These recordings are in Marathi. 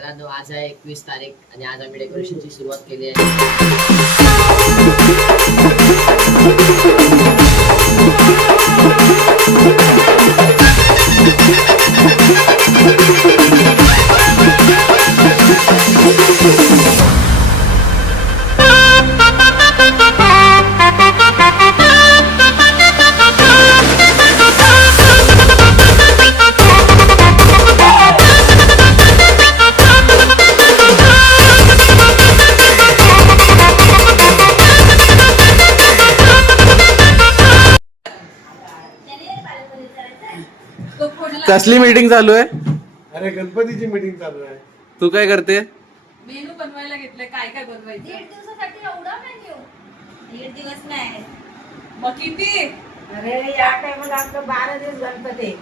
मित्रांनो आज आहे एकवीस तारीख आणि आज आम्ही डेकोरेशनची सुरुवात केली आहे. कसली मीटिंग चालू आहे? अरे गणपतीची मीटिंग चालू आहे. तू काय करते? मेनू बनवायला घेतलंय. काय काय बनवायचं? दीड दिवसासाठी एवढा मेन्यू दीड दिवस नाही. मग किती? अरे या टायमाला आमचं बारा दिवस गणपती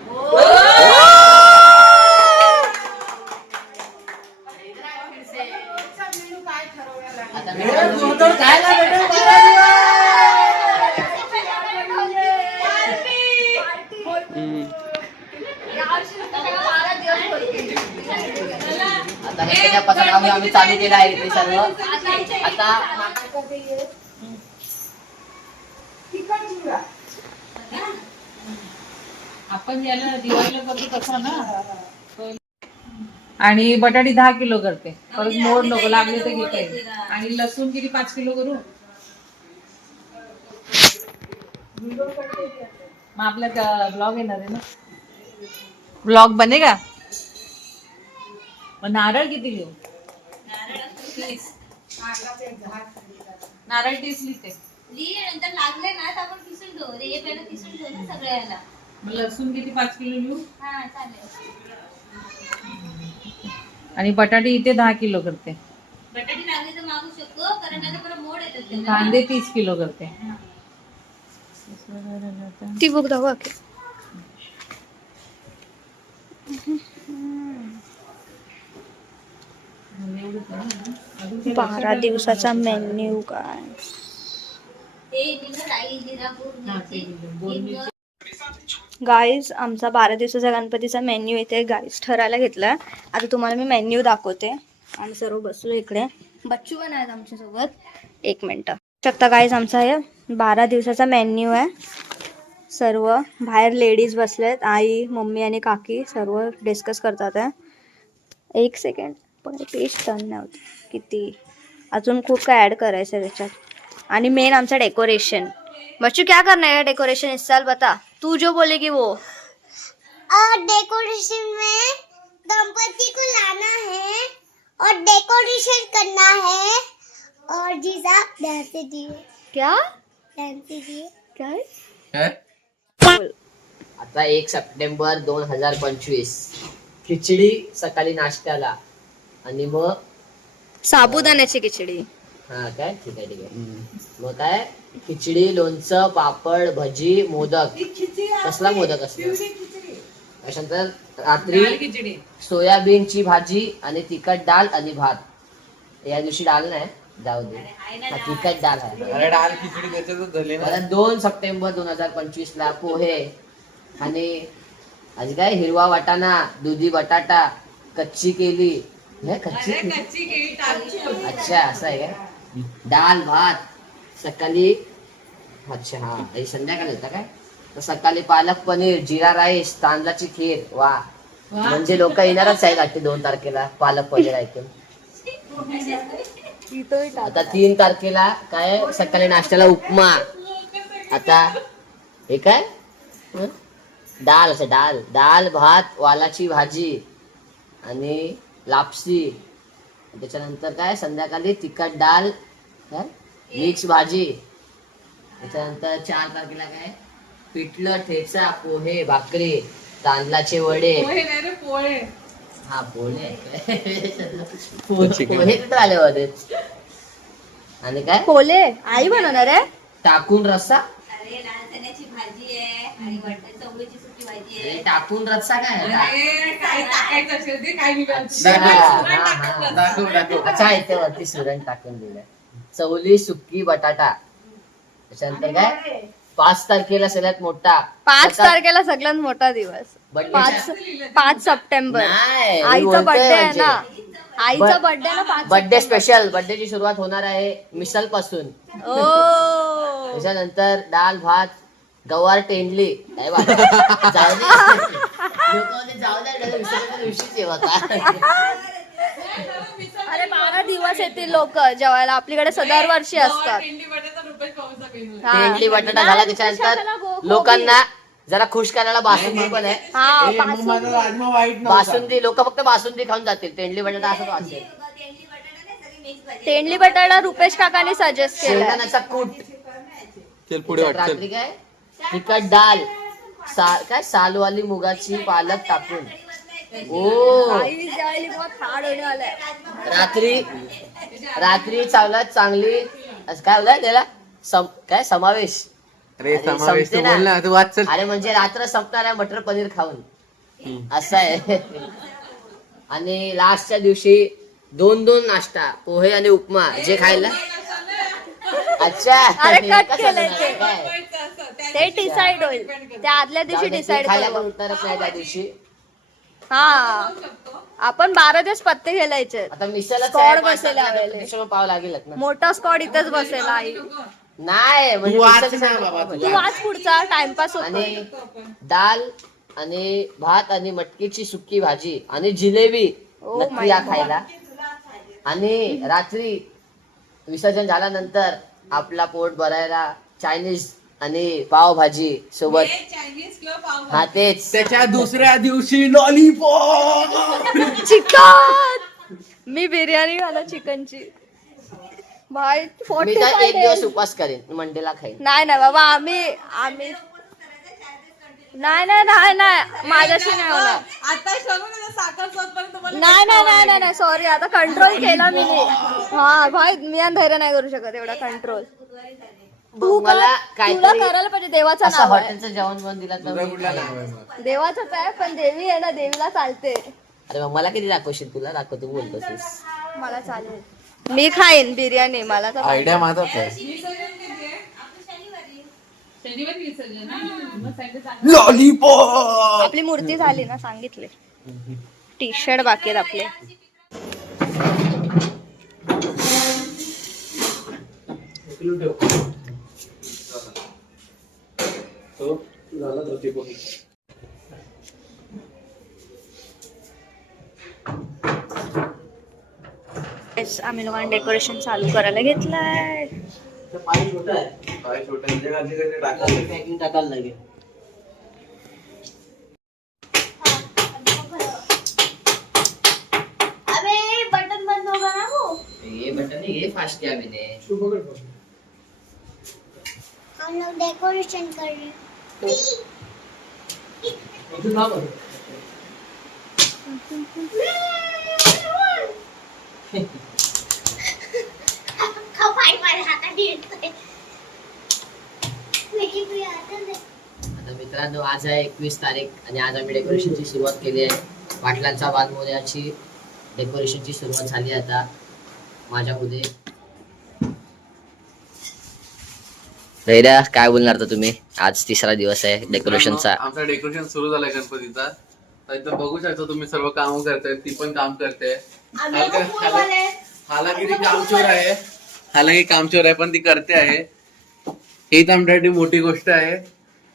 मित्रांनो, आता ह्याच्यापासून आम्ही आम्ही चालू केलं आहे ते सर्व आता आपण याला दिवाळीला करतो तसा ना. आणि बटाटी दहा किलो करते. परत मोड नको लागले तर घेते. आणि लसूण किती? पाच किलो करू. मग आपला ब्लॉग येणार आहे ना. ब्लॉग बनेगा मग नारळ किती घेऊ? नारळ तीस लिहिते. ली नंतर लागले ना तर आपण किसून घेऊ. रे पहिला किसून घेऊ ना सगळ्याला. मग लसूण किती पाच किलो लिहू? हा चालेल. आणि बटाटे इथे दहा किलो करते. बटाटी लागली तर मागू शकतो कारण आता परत मोड येतात त्याला. कांदे तीस किलो करते. ती की बारा दिवसाचा मेन्यू काय गाईज आमचा बारा दिवसाचा गणपतीचा मेन्यू इथे गाईज ठरायला घेतला आता तुम्हाला मी मेन्यू दाखवते. आणि सर्व बसलो इकडे. बच्चू पण आहेत आमच्यासोबत. एक मिनटं. शकता गाईज आमचा हे बारा दिवसाचा मेन्यू आहे. सर्व बाहेर लेडीज बसलेत. आई मम्मी आणि काकी सर्व डिस्कस करतात आहे. एक सेकंड पेज नाही होत. किती? अजून खूप काय ॲड करायचं त्याच्यात? आणि मेन आमचं डेकोरेशन बच्चू क्या करना है डेकोरेशन इस साल बता? तू जो बोलेगी वो. और डेकोरेशन में गणपति को लाना है और डेकोरेशन करना है। और जी साहब ध्यान से दिए क्या? ध्यान से दिए क्या? है? आता एक सप्टेंबर दोन हज़ार पंचवीस. खिचडी सकाळी नाश्त्याला. आणि मग? साबुदाण्याची खिचडी. हा काय? ठीक आहे ठीक आहे. मग काय? खिचडी लोणचं पापड भजी मोदक. कसला मोदक असतो त्याच्यानंतर रात्री सोयाबीनची भाजी आणि तिखट डाळ आणि भात. या दिवशी डाळ नाही. जाऊ दे. तिखट डाळ आहे. अरे डाळ खिचडी दोन सप्टेंबर दोन हजार पंचवीस ला पोहे आणि आज काय? हिरवा वाटाणा दुधी बटाटा कच्ची केली हे कच्ची केली? कच्ची केळी टाकून अच्छा असं आहे काय? डाळ भात सकाळी अच्छा हा हे संध्याकाळी होता काय? तर सकाळी पालक पनीर जिरा राईस तांदळाची खीर वा म्हणजे लोक येणारच आहे वाटते दोन तारखेला पालक पनीर ऐकून. आता तीन तारखेला काय? सकाळी नाश्त्याला उपमा. आता हे काय? डाळ असं डाळ डाळ भात वालाची भाजी. आणि लापसी त्याच्यानंतर काय? संध्याकाळी तिखट डाळ काय मिक्स भाजी. त्याच्यानंतर चार तारखेला काय? पिठलं ठेचा पोहे भाकरी तांदळाचे वडे. पोहे नाही रे पोहे. हा पोहे. पोहे पोहे कुठं आले होते? आणि काय? पोले आई बनवणार आहे? टाकून रस्सा. अरे लाल चण्याची भाजी आहे आणि माहितीये. टाकून काय? टाकायचं अच्छा वरती सुरण टाकून चवली सुकी बटाटा. त्याच्यानंतर काय? पाच तारखेला सगळ्यात मोठा. पाच तारखेला सगळ्यात मोठा दिवस. पाच पाच सप्टेंबर. आईचा बर्थडे आहे म्हणजे. ना. आईचा बर्थडे बर्थडे स्पेशल बर्थडे ची सुरुवात होणार आहे मिसलपासून त्याच्यानंतर डाल भात गवार टेंडली. नाही अरे बारा दिवस येतील लोक जेवायला. आपल्याकडे सदर वर्षी असतात. हा. टेंडली बटाटा झाला त्याच्यानंतर हो, हो. लोकांना जरा खुश करायला बासुंदी पण आहे. बासुंदी. लोक फक्त बासुंदी खाऊन जातील. टेंडली बटाटा असंच असेल तेंडली बटाटा रुपेश काकाने सजेस्ट केला कुट. तेल पुढे वाटतं रात्री काय? तिखट डाल. काय काय सालवाली मुगाची पालक टाकून. ओ. रात्री रात्री चांगला चांगली काय होत त्याला? काय समावेश? अरे म्हणजे रात्र संपणार आहे मटर पनीर खाऊन. असं आहे. आणि लास्टच्या दिवशी दोन दोन नाश्ता पोहे आणि उपमा. जे खायला. अच्छा. ते डिसाइड होईल. त्या आदल्या दिवशी डिसाइड त्या दिवशी. हा. आपण बारा दिवस पत्ते घेलायचे आता मिसळच बसेल मोठा स्कॉड इथेच बसेल आई. नाही म्हणजे तू पुढचा टाइमपास होतो. दाल आणि भात आणि मटकीची सुकी भाजी आणि जिलेबी oh या खायला. आणि रात्री विसर्जन झाल्यानंतर आपला पोट भरायला चायनीज आणि पावभाजी सोबत. हा तेच. त्याच्या दुसऱ्या दिवशी लॉलीपॉप चिकन! मी बिर्याणी खाला चिकनची. भाई मी तर एक दिवस उपवास करेन मंडेला खाईन. नाही नाही बाबा आम्ही आम्ही. नाही नाही नाही नाही माझ्याशी नाही होणार. ना नाही नाही नाही नाही नाही सॉरी आता कंट्रोल केला मी. हा भाई मी धैर्य नाही करू शकत एवढा कंट्रोल तू मला काय तुला करायला पाहिजे देवाचं असं नाव हॉटेलचं जेवण जेवण दिला तर मी पण देवी आहे ना देवीला चालते. अरे मग मला किती दाखवशील तुला? दाखव तू बोलतो मला चालेल. मी खाईन बिर्याणी मला तर आयडिया माझा लॉलीपॉप! आपली मूर्ती झाली ना सांगितले. टी शर्ट बाकी आहेत आपले. गलत होती को आम्ही लोकांनी डेकोरेशन चालू करायला घेतलंय. पाय छोटा आहे. पाय छोटा टाकायला टाकायला लागेल. बटन ये फास्ट किया मैंने। हम लोग डेकोरेशन कर रहे हैं। मित्रांनो आज आहे एकवीस तारीख आणि आज आम्ही डेकोरेशनची सुरुवात केली आहे. पाटलांचा बाद मोर्याची डेकोरेशनची सुरुवात झाली आता. माझ्या मध्ये रेड्या काय बोलणार आता तुम्ही? आज तिसरा दिवस आहे डेकोरेशनचा आमचा डेकोरेशन सुरू झालाय गणपतीचा. तर बघू शकता तुम्ही सर्व काम करताय ती पण काम करते. हालांकी ती कामचोर आहे. हालांकी कामचोर आहे पण ती करते आहे. ही तर आमच्यासाठी मोठी गोष्ट आहे.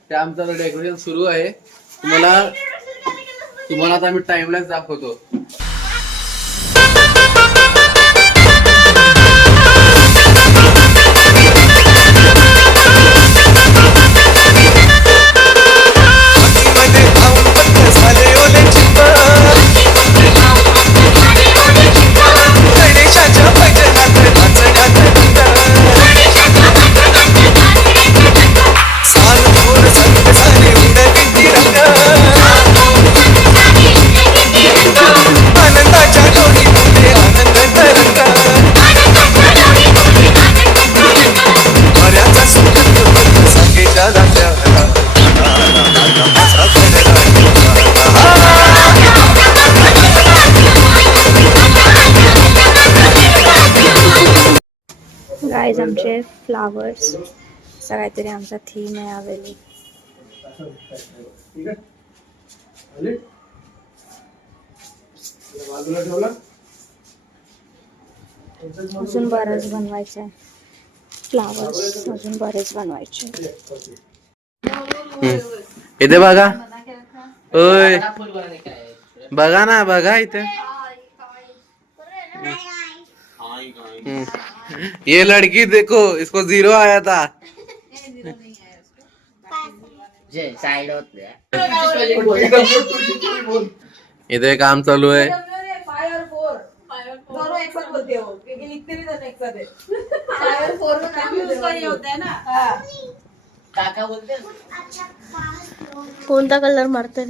त्या आमचं डेकोरेशन सुरू आहे. तुम्हाला तुम्हाला आता आम्ही टाइमलाच दाखवतो. फ्लावर्स असा काहीतरी आमचा थीम आहे यावेळी अजून बरेच बनवायचे फ्लावर्स अजून बरेच बनवायचे. इथे बघा. होय बघा ना बघा इथे. एक साथ है फायर फोर में नाम उसका ही होता है। ना काका बोलते कोणता कलर मारते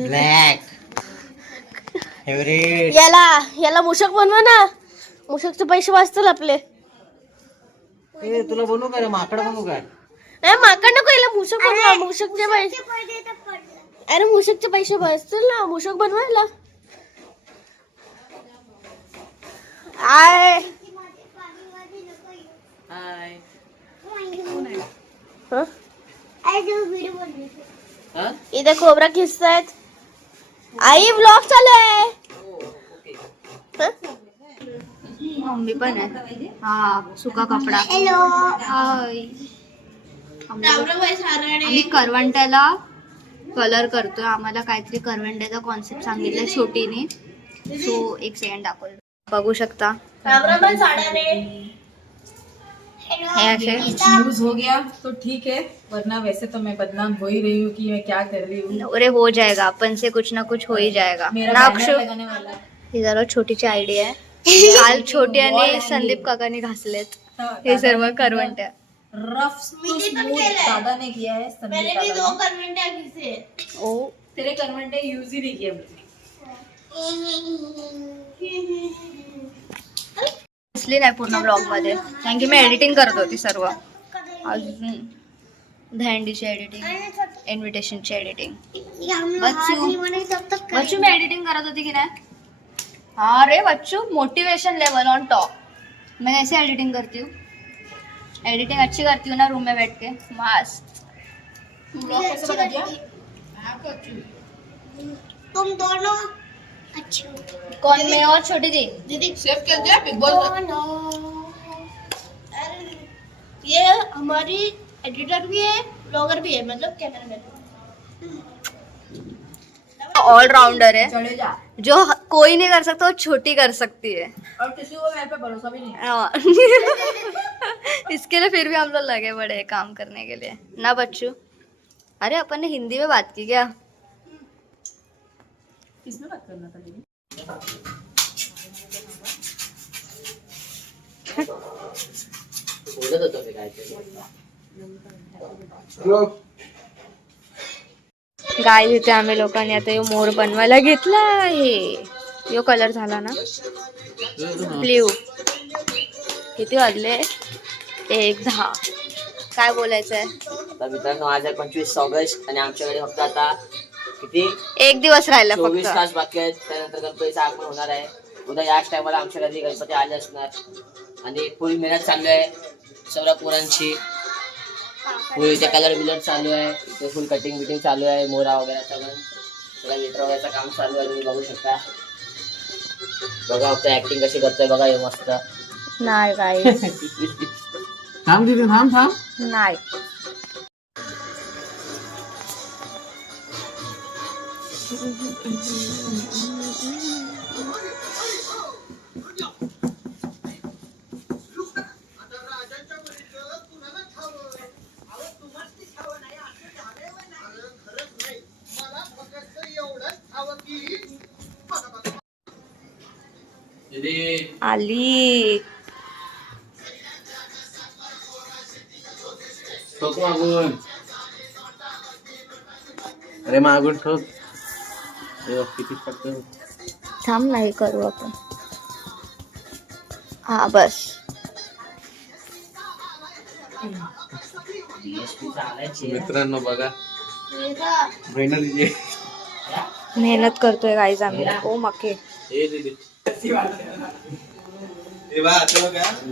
याला याला मूषक बनवा ना. मूषकचे पैसे वाचतील आपले. तुला बनवू का रे? माकड बनवू का? नाही माकड नको याला मूषक बनवा मूषकचे पैसे. अरे मूषकचे पैसे वाचतील ना मूषक बनवायला आय. हाय हं? व्हिडिओ बनवते इथे कोबरा खिचतायत आई ब्लॉग चालू आहे. हं? मम्मी पण आहे. हा सुका कपडा. हॅलो हाय आम्ही करवंट्याला कलर करतोय. आम्हाला काहीतरी करवंट्याचा कॉन्सेप्ट सांगितलाय छोटीने. सो एक सेकंड दाखवलं. बघू शकता. हे असे. यूज हो गया तो ठीक है वरना वैसे तो मैं बदनाम हो ही रही हूँ कि मैं क्या कर रही हूँ। अरे हो जाएगा अपन से कुछ ना कुछ हो ही जाएगा। मेरा लगाने वाला जरा छोटीची आयडिया आहे काल छोटी आणि संदीप काकांनी घासलेत. हे सर्व करवंट्या. रफ स्मूथ दादा ने किया है संदीप दादा ने। ओ. तेरे करवंटे यूज़ ही नहीं किए मुझे नाही पूर्ण ब्लॉग मध्ये. कारण की मी एडिटिंग करत होती सर्व. अजून एडिटिंग इन्व्हिटेशनची एडिटिंग बच्चू. बच्चू मी एडिटिंग करत होती की नाही? हाँ रे Bacchu motivation level on top मैं ऐसे एडिटिंग करती हूँ. एडिटिंग अच्छी करती हूँ ना रूम में बैठ के. मस्त दिया? तुम दोनों अच्छे हो। कौन मैं और छोटी दी दीदी। सेव कर दिया बिग बॉस ये हमारी एडिटर भी है ब्लॉगर भी है मतलब कैमरामैन ऑलराउंडर है। चले जा। जो कोई नहीं कर सकता वो छोटी कर सकती है। और किसी को मेरे पे भरोसा भी नहीं है। हाँ। इसके लिए फिर भी हम लोग लगे बड़े काम करने के लिए। ना बच्चू। अरे अपन ने हिंदी में बात की क्या? किसमें बात करना था दीदी गाय इथे आम्ही लोकांनी. आता यो मोर बनवायला घेतला आहे. यो कलर झाला ना? ब्ल्यू किती वाजले? एक दहा. काय बोलायचं आहे मित्रांनो आज आहे पंचवीस ऑगस्ट आणि आमच्याकडे फक्त आता किती? एक दिवस राहिला चोवीस तास बाकी आहेत. त्यानंतर गणपतीचा आगमन होणार आहे. उद्या याच टायमाला आमच्या घरी गणपती आले असणार. आणि फुल मेहनत चालू आहे. सर्व पोरांची. फुल इथे कलर बिलर चालू आहे इथे फुल कटिंग बिटिंग चालू आहे मोरा वगैरे सगळं सगळं वितरवायचं काम चालू आहे तुम्ही बघू शकता। बघा फक्त ऍक्टिंग कशी करतोय बघा हे मस्त। नाही थांब थांब थांब. नाही. आली. ठोक मागून. अरे मागून ठोक. किती थांब नाही करू आपण. हा बस. मित्रांनो बघा. बहिणा दिदी मेहनत करतोय गाईज आम्ही. ओ मके हे दीदी.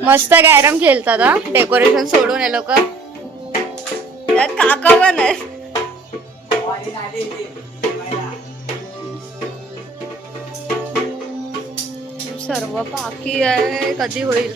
मस्त कॅरम खेळतात हा. डेकोरेशन सोडून हे लोक. त्यात काका पण आहे सर्व बाकी आहे कधी होईल?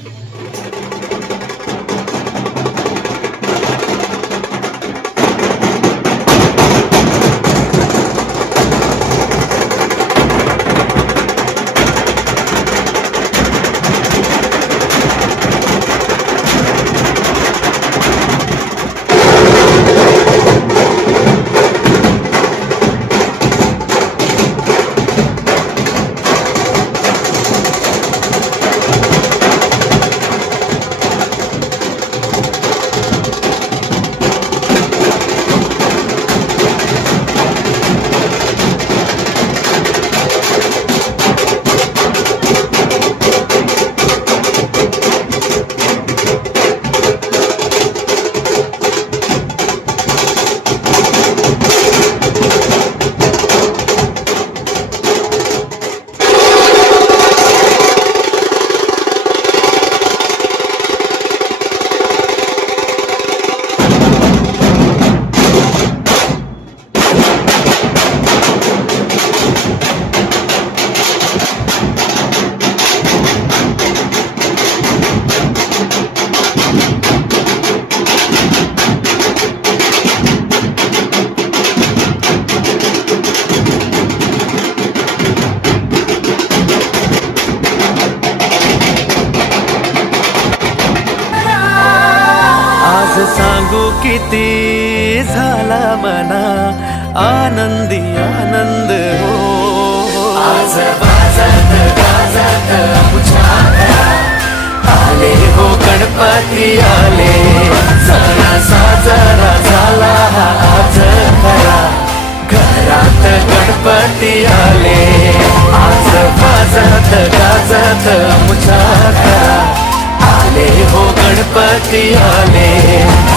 गाजत आमच्या घरात आले हो गणपती आले.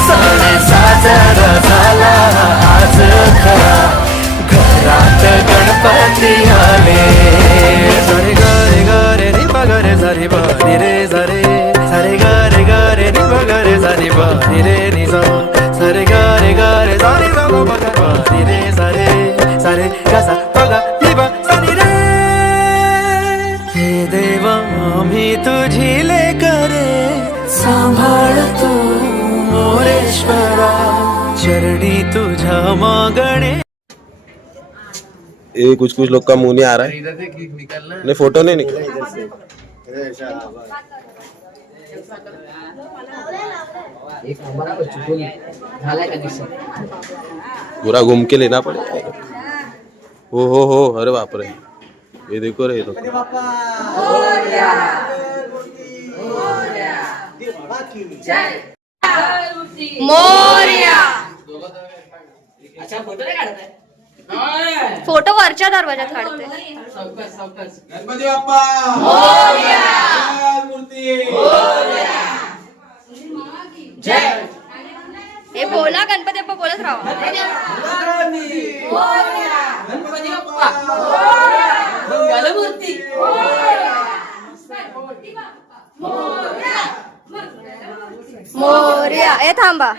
सण साजरा झाला आज खरा घरात गणपती आले. सरे गरे गरे रे बगरे झरे बरे रे झरे. सरे गरे गरे रे बगरे झरे बरे रे निज सरे गरे गरे झरे गो बगरे रे झरे. सरे कसा चरणी तुझ्या मागणे। ये कुछ कुछ लोग का मुँह नहीं आ रहा है। इधर से क्लिक निकलना। नहीं फ़ोटो नहीं निकला पूरा घूम के लेना पड़ेगा। हो हो हो अरे बाप रे। ये देखो रे तो। मोर्या। अच्छा फोटो नाही काढत आहे? फोटो वरच्या दरवाजात काढते. गणपती बाप्पा! मूर्ती! हे बोला गणपती बाप्पा बोलत राहा. गणपती बाप्पा. मोर्या. ए थांबा.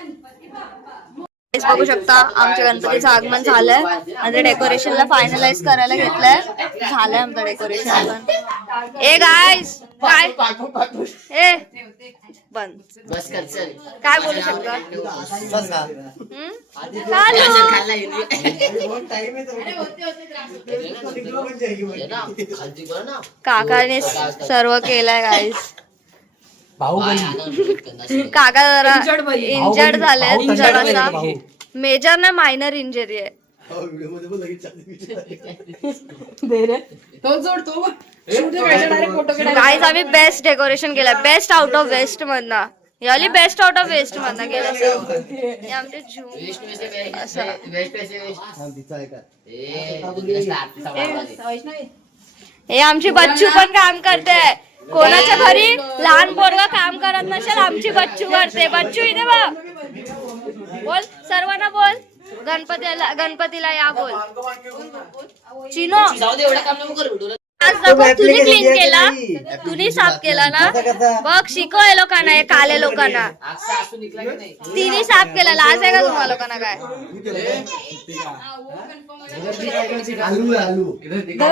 बघू शकता आमच्या गणपतीचं आगमन झालंय. आता डेकोरेशनला फायनलाइज करायला घेतलंय. झालंय आमचं डेकोरेशन पण. ए गायस काय? ए बंद. काय बोलू शकता? काकाने सर्व केलंय गाईस बाहुबली काका जरा इंजर्ड झाले जरासा. मेजर ना मायनर इंजरी आहे. गाईज आम्ही बेस्ट डेकोरेशन केलंय. बेस्ट आउट ऑफ वेस्ट मधनं. याली बेस्ट आउट ऑफ वेस्ट मधनं केलं सर्व. हे आमचे झूम वेस्ट. वेस्ट वेस्ट ए. हे आमची बच्चू पण काम करते. कोणाच्या घरी? लहान पोरगा काम करत नसेल आमची बच्चू करते बच्चू इथे बघ. बोल सर्वांना बोल. गणपतीला गणपतीला या बोल. चिनो. आज तुम्ही क्लीन केला तुम्ही साफ केला ना? बघ शिकव लोकांना हे काले लोकांना. तिने साफ केला लाज आहे का तुम्हाला लोकांना काय इधर दिखा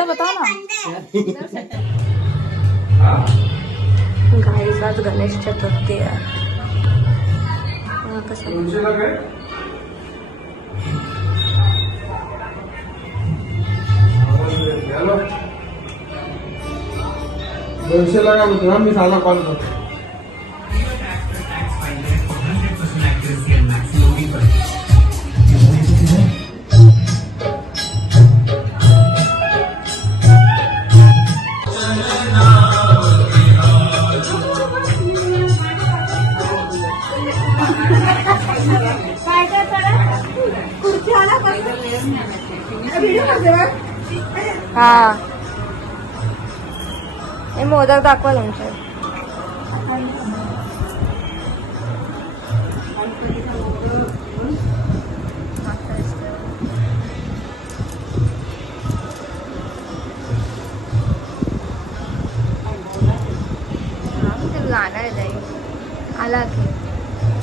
गाईज आज गणेश चतुर्थी आहे. बघा कसं दोनशे लागा म्हणतो मी साधा कॉल करतो. हा हे मोदक दाखवा तुमचे हा, ते गाणं आहे ताई. आला की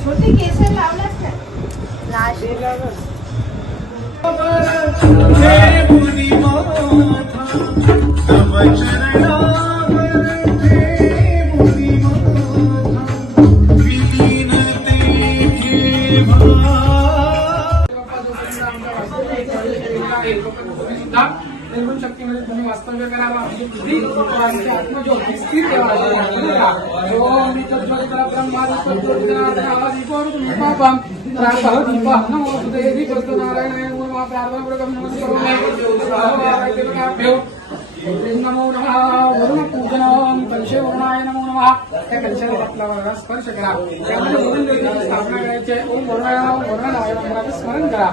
छोटे केसर लावलास का लास्ट निर्गुण शक्तीमध्ये तुम्ही वास्तव्य करावा ही बुद्धी आमच्या स्थिर ठेवा ओम वितद्वत्तर नमो. नम नमो वरुण पूजन कलशवरुणाय नमो नम त्या कलशाला आपला स्पर्श करा त्यामध्ये वरुण देवीची स्थापना करायची ओम वरुणाय वरुणाय नमनाचं स्मरण करा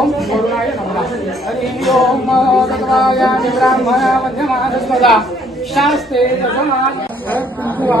ओम वरुणाय नमना हरि ओम भगवाया ब्राह्मण मध्यमानस्पदा शास्त्रे कुंकुवा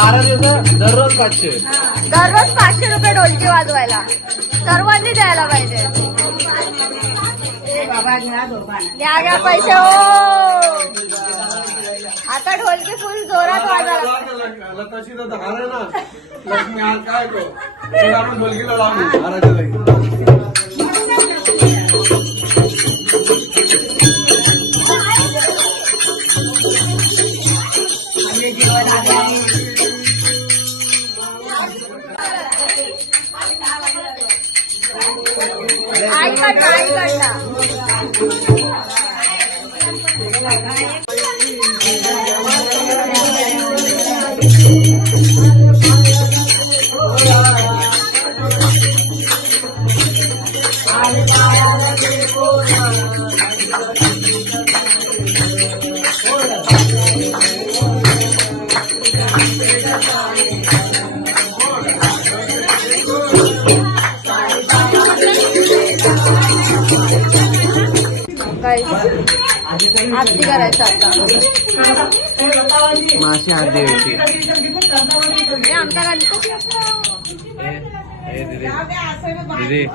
बारा दिवस दररोज पाचशे. दररोज पाचशे रुपये ढोलकी वाजवायला. सर्वांनी द्यायला पाहिजे. बाबा घ्या घ्या पैसे हो. आता ढोलकी फुल जोरात वाजायला लताशी तर हार आहे ना. लक्ष्मी हार काय मुलगीला लावली हाराच्या जागी आरती करायचं आता. मासे हात. द्यायचे दिदी.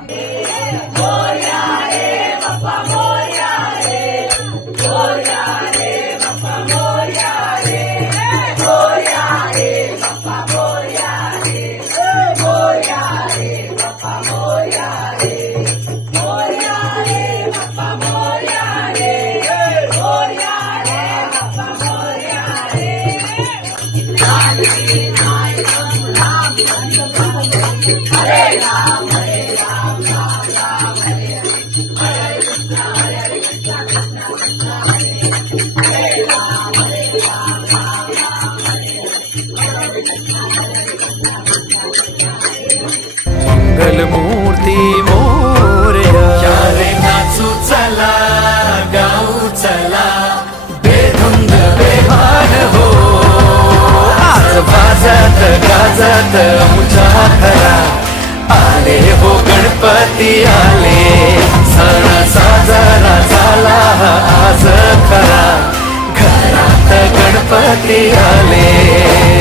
गाजात मुझा खरा आले हो गणपती आले. सण साजरा झाला आज खरा. घरात गणपती आले.